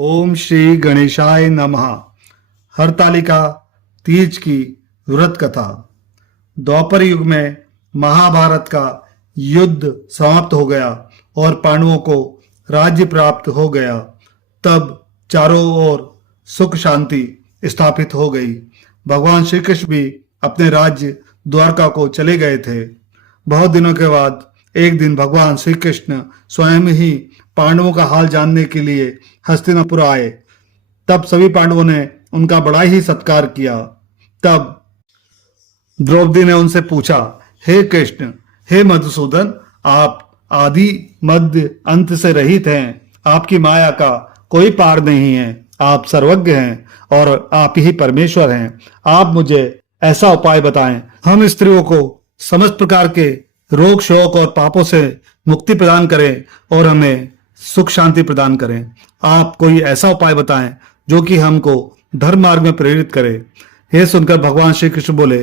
ओम श्री गणेशाय नमः। हरतालिका तीज की व्रत कथा। द्वापर युग में महाभारत का युद्ध समाप्त हो गया और पांडवों को राज्य प्राप्त हो गया। तब चारों ओर सुख शांति स्थापित हो गई। भगवान श्री कृष्ण भी अपने राज्य द्वारका को चले गए थे। बहुत दिनों के बाद एक दिन भगवान श्री कृष्ण स्वयं ही पांडवों का हाल जानने के लिए हस्तिनापुर आए। तब सभी पांडवों ने उनका बड़ा ही सत्कार किया। तब द्रौपदी ने उनसे पूछा, हे कृष्ण, हे मधुसूदन, आप आदि मध्य अंत से रहित हैं। आपकी माया का कोई पार नहीं है। आप सर्वज्ञ हैं और आप ही परमेश्वर हैं। आप मुझे ऐसा उपाय बताएं, हम स्त्रियों को समस्त प्रकार के रोग शोक और पापों से मुक्ति प्रदान करें और हमें सुख शांति प्रदान करें। आप कोई ऐसा उपाय बताएं जो कि हमको धर्म मार्ग में प्रेरित करे। यह सुनकर भगवान श्री कृष्ण बोले,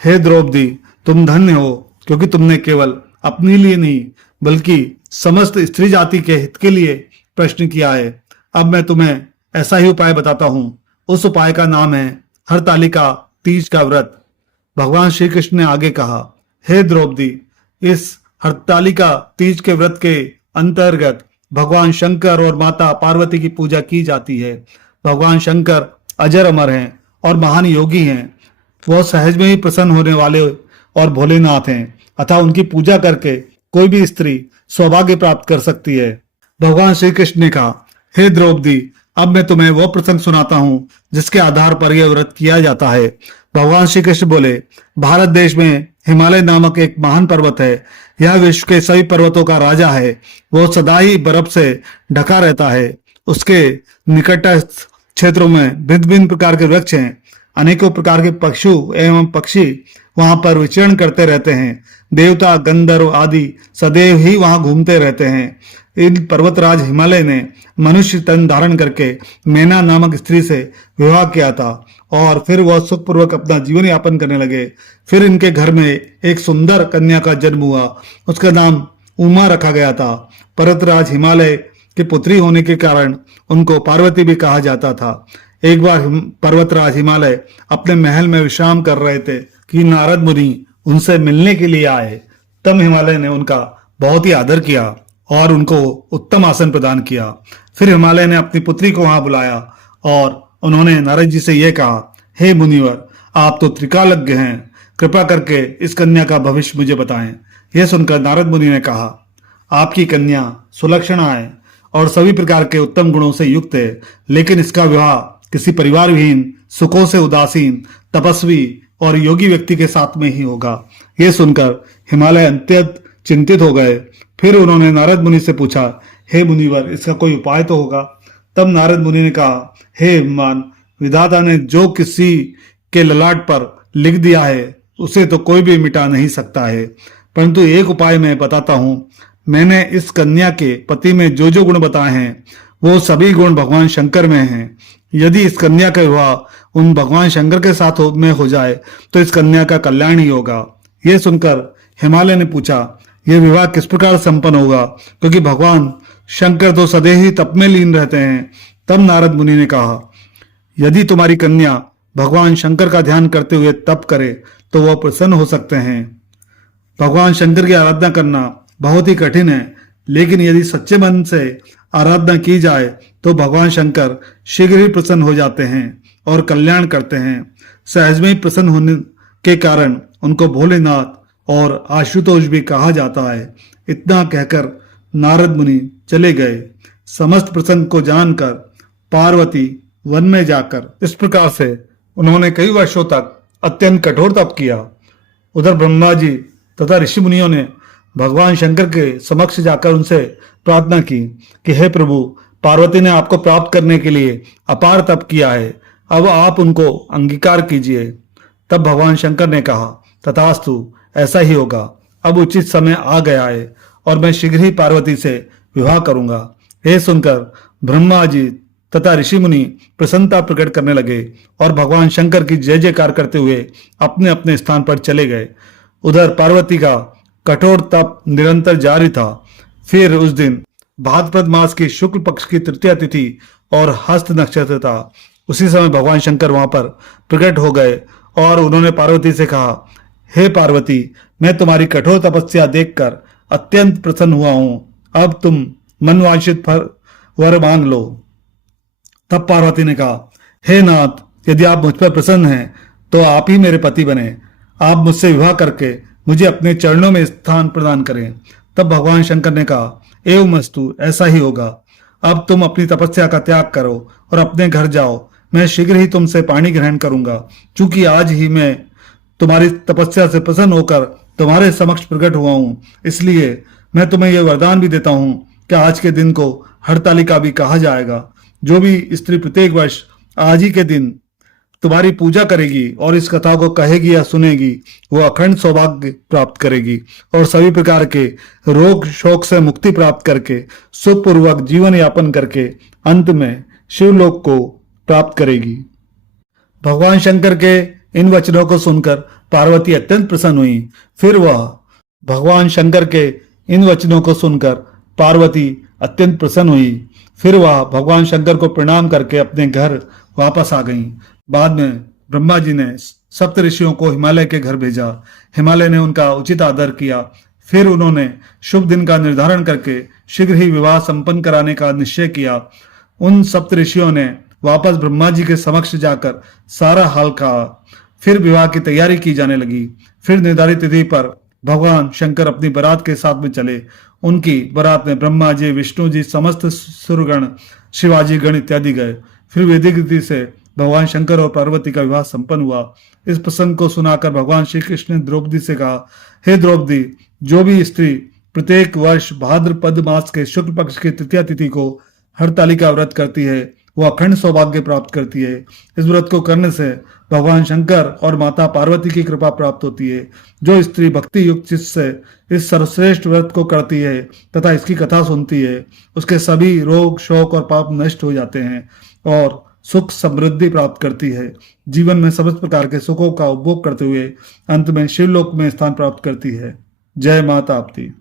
हे द्रौपदी, तुम धन्य हो, क्योंकि तुमने केवल अपने लिए नहीं बल्कि समस्त स्त्री जाति के हित के लिए प्रश्न किया है। अब मैं तुम्हें ऐसा ही उपाय बताता हूँ। उस उपाय का नाम है हरतालिका तीज का व्रत। भगवान श्री कृष्ण ने आगे कहा, हे द्रौपदी, इस हरतालिका तीज के व्रत के अंतर्गत भगवान शंकर और माता पार्वती की पूजा की जाती है। भगवान शंकर अजर अमर हैं और महान योगी हैं। वह सहज में ही प्रसन्न होने वाले और भोलेनाथ हैं, अतः उनकी पूजा करके कोई भी स्त्री सौभाग्य प्राप्त कर सकती है। भगवान श्री कृष्ण ने कहा, हे द्रौपदी, अब मैं तुम्हें वह प्रसंग सुनाता हूँ जिसके आधार पर यह व्रत किया जाता है। भगवान श्री कृष्ण बोले, भारत देश में हिमालय नामक एक महान पर्वत है। यह विश्व के सभी पर्वतों का राजा है। वो सदा ही बर्फ से ढका रहता है। उसके निकटस्थ क्षेत्रों में भिन्न भिन्न प्रकार के वृक्ष हैं। अनेकों प्रकार के पशु एवं पक्षी वहां पर विचरण करते रहते हैं। देवता गंधर्व आदि सदैव ही वहां घूमते रहते हैं। इन पर्वतराज हिमालय ने मनुष्य तन धारण करके मैना नामक स्त्री से विवाह किया था और फिर वह सुखपूर्वक अपना जीवन यापन करने लगे। फिर इनके घर में एक सुंदर कन्या का जन्म हुआ। उसका नाम उमा रखा गया था। पर्वतराज हिमालय की पुत्री होने के कारण उनको पार्वती भी कहा जाता था। एक बार पर्वतराज हिमालय अपने महल में विश्राम कर रहे थे कि नारद मुनि उनसे मिलने के लिए आए। तब हिमालय ने उनका बहुत ही आदर किया और उनको उत्तम आसन प्रदान किया। फिर हिमालय ने अपनी पुत्री को वहां बुलाया और उन्होंने नारद जी से यह कहा, हे मुनिवर, आप तो त्रिकालज्ञ हैं, कृपा करके इस कन्या का भविष्य मुझे बताएं। यह सुनकर नारद मुनि ने कहा, आपकी कन्या सुलक्षणा है और सभी प्रकार के उत्तम गुणों से युक्त है, लेकिन इसका विवाह किसी परिवार विहीन, सुखों से उदासीन, तपस्वी और योगी व्यक्ति के साथ में ही होगा। यह सुनकर हिमालय अत्यंत चिंतित हो गए। फिर उन्होंने नारद मुनि से पूछा, हे मुनिवर, इसका कोई उपाय तो होगा। तब नारद मुनि ने कहा, हे मान, विधाता ने जो किसी के ललाट पर लिख दिया है उसे तो कोई भी मिटा नहीं सकता है, परंतु एक उपाय मैं बताता हूँ। मैंने इस कन्या के पति में जो जो गुण बताए हैं वो सभी गुण भगवान शंकर में हैं। यदि इस कन्या का विवाह उन भगवान शंकर के साथ में हो जाए तो इस कन्या का कल्याण ही होगा। यह सुनकर हिमालय ने पूछा, यह विवाह किस प्रकार संपन्न होगा, क्योंकि भगवान शंकर तो सदैव ही तप में लीन रहते हैं। तब नारद मुनि ने कहा, यदि तुम्हारी कन्या भगवान शंकर का ध्यान करते हुए तप करे तो वह प्रसन्न हो सकते हैं। भगवान शंकर की आराधना करना बहुत ही कठिन है, लेकिन यदि सच्चे मन से आराधना की जाए तो भगवान शंकर शीघ्र ही प्रसन्न हो जाते हैं और कल्याण करते हैं। सहज में ही प्रसन्न होने के कारण उनको भोलेनाथ और आशुतोष भी कहा जाता है। इतना कहकर नारद मुनि चले गए। समस्त प्रसंग को जानकर पार्वती वन में जाकर इस प्रकार से उन्होंने कई वर्षों तक अत्यंत कठोर तप किया। उधर ब्रह्मा जी तथा ऋषि मुनियों ने भगवान शंकर के समक्ष जाकर उनसे प्रार्थना की कि हे प्रभु, पार्वती ने आपको प्राप्त करने के लिए अपार तप किया है, अब आप उनको अंगीकार कीजिए। तब भगवान शंकर ने कहा, तथास्तु, ऐसा ही होगा। अब उचित समय आ गया है और मैं शीघ्र ही पार्वती से विवाह करूंगा। यह सुनकर ब्रह्मा जी तथा ऋषि मुनि प्रसन्नता प्रकट करने लगे और भगवान शंकर की जय जयकार करते हुए अपने अपने स्थान पर चले गए। उधर पार्वती का कठोर तप निरंतर जारी था। फिर उस दिन भाद्रपद मास की शुक्ल पक्ष की तृतीया तिथि और हस्त नक्षत्र था। उसी समय भगवान शंकर वहां पर प्रकट हो गए और उन्होंने पार्वती से कहा, हे पार्वती, मैं तुम्हारी कठोर तपस्या देखकर अत्यंत प्रसन्न हुआ हूं। अब तुम मनवांछित वर मांग लो। तब पार्वती ने कहा, हे नाथ, यदि आप मुझ पर प्रसन्न हैं तो आप ही मेरे पति बने। आप मुझसे विवाह करके मुझे अपने चरणों में स्थान प्रदान करें। तब भगवान शंकर ने कहा, एवं मस्तु, ऐसा ही होगा। अब तुम अपनी तपस्या का त्याग करो और अपने घर जाओ। मैं शीघ्र ही तुमसे पानी ग्रहण करूंगा, चूंकि आज ही मैं तुम्हारी तपस्या से प्रसन्न होकर तुम्हारे समक्ष प्रकट हुआ हूं। इसलिए मैं तुम्हें यह वरदान भी देता हूं कि आज के दिन को हरतालिका भी कहा जाएगा। जो भी स्त्री प्रत्येक वर्ष आज ही के दिन तुम्हारी पूजा करेगी और इस कथा को कहेगी या सुनेगी, वो अखंड सौभाग्य प्राप्त करेगी और सभी प्रकार के रोग शोक से मुक्ति प्राप्त करके सुखपूर्वक जीवन यापन करके अंत में शिवलोक को प्राप्त करेगी। भगवान शंकर के इन वचनों को सुनकर पार्वती अत्यंत प्रसन्न हुई। फिर वह भगवान शंकर के इन वचनों को सुनकर पार्वती अत्यंत प्रसन्न हुई। फिर वह भगवान शंकर को प्रणाम करके अपने घर वापस आ गईं। बाद में ब्रह्मा जी ने सप्त ऋषियों को हिमालय के घर भेजा। हिमालय ने उनका उचित आदर किया। फिर उन्होंने शुभ दिन का निर्धारण करके शीघ्र ही विवाह संपन्न कराने का निश्चय किया। उन सप्त ऋषियों ने वापस ब्रह्मा जी के समक्ष जाकर सारा हाल कहा। फिर विवाह की तैयारी की जाने लगी। फिर निर्धारित तिथि पर भगवान शंकर अपनी बारात के साथ में चले। उनकी बारात में ब्रह्मा जी, विष्णु जी, समस्त सुरगण, शिवाजी गण इत्यादि गए। फिर वैदिक रीति से भगवान शंकर और पार्वती का विवाह संपन्न हुआ। इस प्रसंग को सुनाकर भगवान श्री कृष्ण ने द्रौपदी से कहा, हे द्रौपदी, जो भी स्त्री प्रत्येक वर्ष भाद्रपद मास के शुक्ल पक्ष की तृतीया तिथि को हरतालिका व्रत करती है, वो अखंड सौभाग्य प्राप्त करती है। इस व्रत को करने से भगवान शंकर और माता पार्वती की कृपा प्राप्त होती है। जो स्त्री भक्ति युक्त चित्त से इस सर्वश्रेष्ठ व्रत को करती है तथा इसकी कथा सुनती है, उसके सभी रोग शोक और पाप नष्ट हो जाते हैं और सुख समृद्धि प्राप्त करती है। जीवन में समस्त प्रकार के सुखों का उपभोग करते हुए अंत में शिवलोक में स्थान प्राप्त करती है। जय माता आपकी।